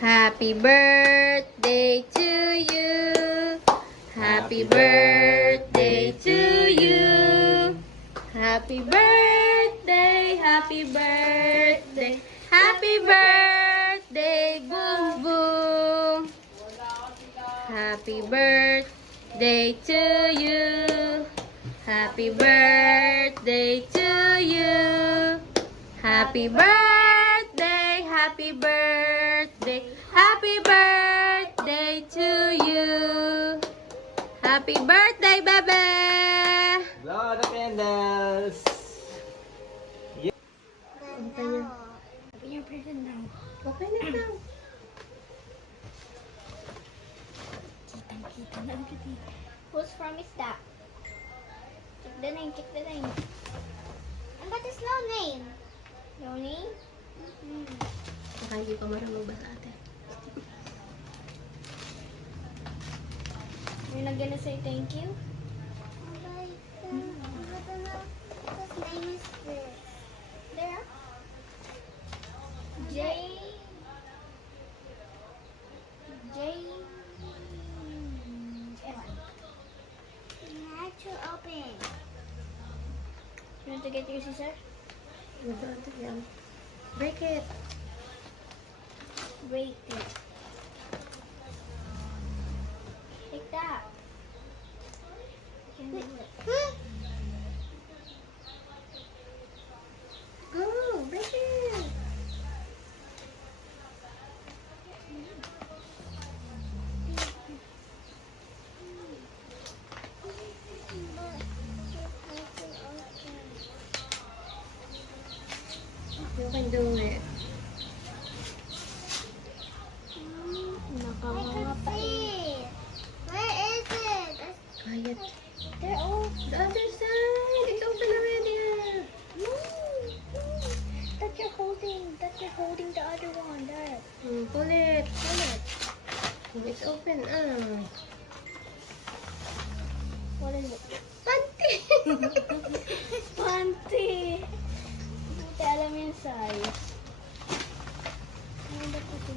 Happy birthday to you. Happy birthday to you. Happy birthday, happy birthday. Happy birthday, boom boom. Happy birthday to you. Happy birthday to you. Happy birthday, happy birthday. Happy birthday to you. Happy birthday, bebe! Blow the candles! Open your present now. Open it now. Whose from is that? Check the name, check the name. And that is no name. No name? Baka hindi pa marunong magbasa ate. You're not gonna say thank you? Whose name is this? There? J. To open. You want to get your scissor? Break it. Break it. Like that. You can do it. Go, break it. You can do it. Nakakanga pa eh. Where is it? Quiet. They're all. The other side. It's open already. No. That you're holding. That you're holding the other one. There. Pull it. Pull it. It's open. What is it? Panty. Panty. Buti alam yung size. Ano ba ito?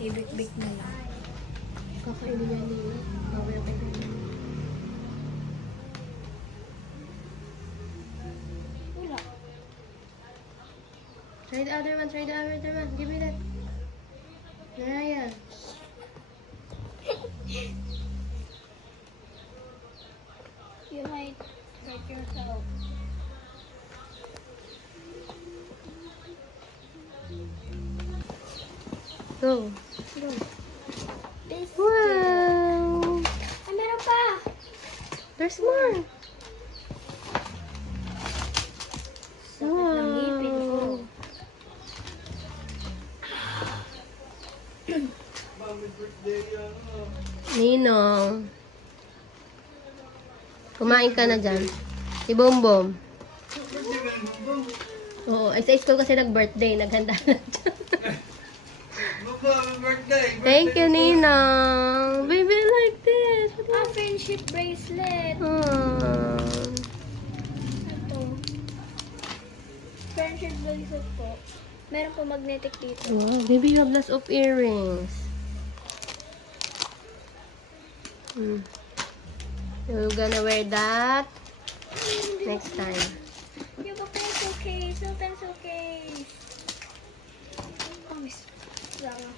Okay, big na lang. Kakainin niya nila. Bawal ang kailangan. Wala. Try the other one. Try the other one. Give me that. Naya. You might hurt yourself. Go. Go. This. Wow. Ay, meron pa. There's more. Sakit ng ngipin ko. Ninong. Kumain ka na dyan. Si Bombom. Oo, ay sa school kasi nag-birthday. Naghanda na dyan. Thank you, Ninong. Baby, I like this. Ah, friendship bracelet. Aww. Ito. Friendship bracelet po. Meron po magnetic dito. Wow, baby, you have lots of earrings. You're gonna wear that next time. You have a pencil case. No pencil case. Oh, miss. Wala.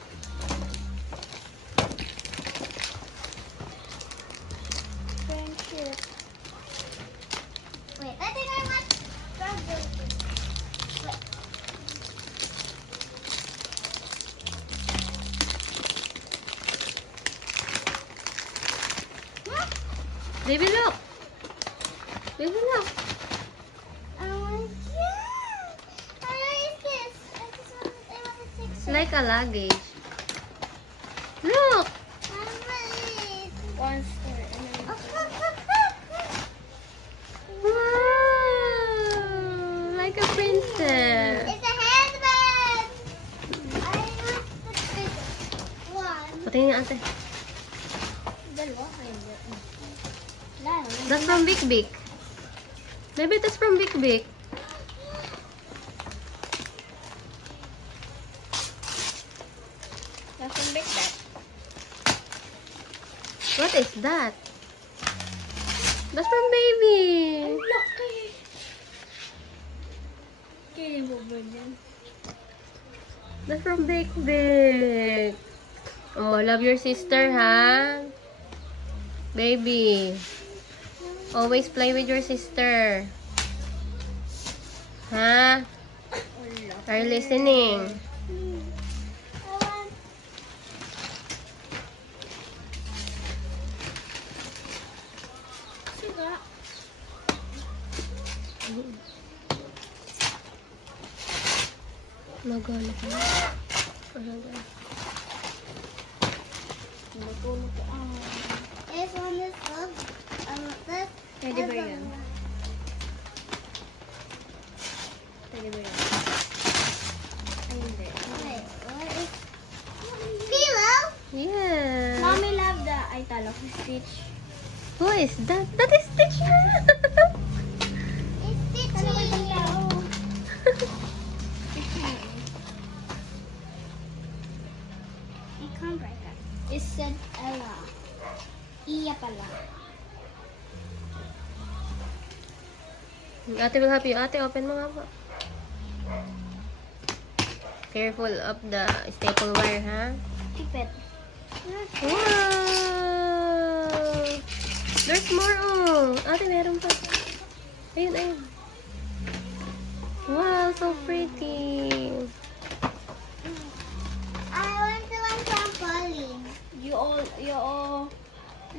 Friendship. Wait, I think I want Baby, look. Baby, look. I like this. I want to take It's like a luggage. Look. One square and then Wow. Like a princess. it's a handbag. I want the big one. Patingin nga ate. The dalawa. Hindi. Wala. That's from Big Big. Maybe that's from Big Big. That's from Big Bag. What is that? That's from Baby. Laki! Kaya mo ba yan? That's from Big Big. Oh, love your sister, ha? Baby. Always play with your sister. Ha? Are you listening? Siga. Nagano ka na? Matulog ka. This one is good. This Pwede ba yan? Pwede ba yan? Ay, hindi. Wait, what is... Pillow? Yeah. Mommy love the... Ay, talo ko Stitch. Who is that? That is Stitch. It's Stitch. Ano ba yung tao? I can't write that. It said Ella. Iya pala. Ate will help you. Ate, open mo nga po. Careful of the staple wire, ha? Keep it. Wow! There's more, oh. Ate, meron pa. Ayun, ayun. Wow, so pretty. I want the one from Pauline. You all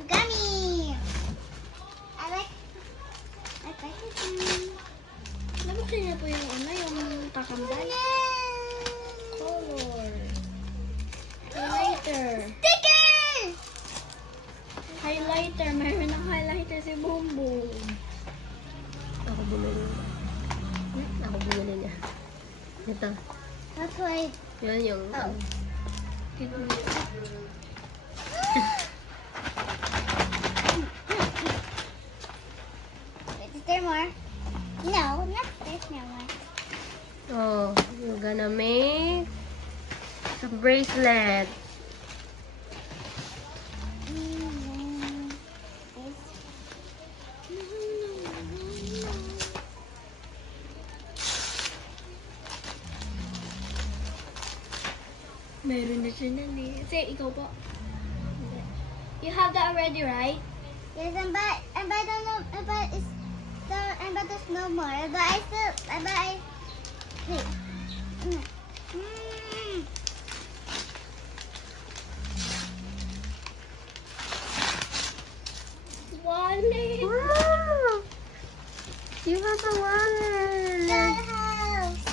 gummy. I like it. Nabuksan niya po yung yung kakambal. Color. Highlighter. Sticker! Highlighter. Mayroon ng highlighter si Boom Boom. Ako bumili niya. Ako bumili niya. Ito. That's why. Yan yung... Oh. Is there more? No, not there's no more. Oh, you're gonna make a bracelet. Meron na siya nun eh. Say, ikaw po. You have that already, right? Yes, but I don't know, but it's but there's no more. But I still, wait. Wallet. Wow! You have a wallet. Dollhouse.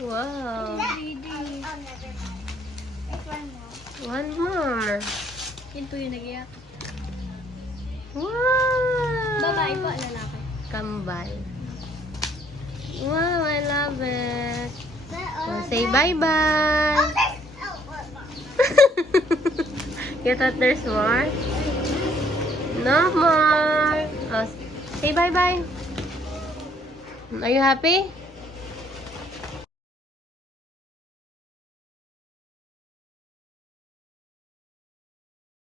Wow. Oh, never mind. There's one more. One more. Yun po yung nag-iyak. Wow! Babae po, lalaki. Kambal. Wow, I love it. So, Oh, say bye-bye. Oh, what more? You thought there's more? No more. Oh, say bye-bye. Are you happy?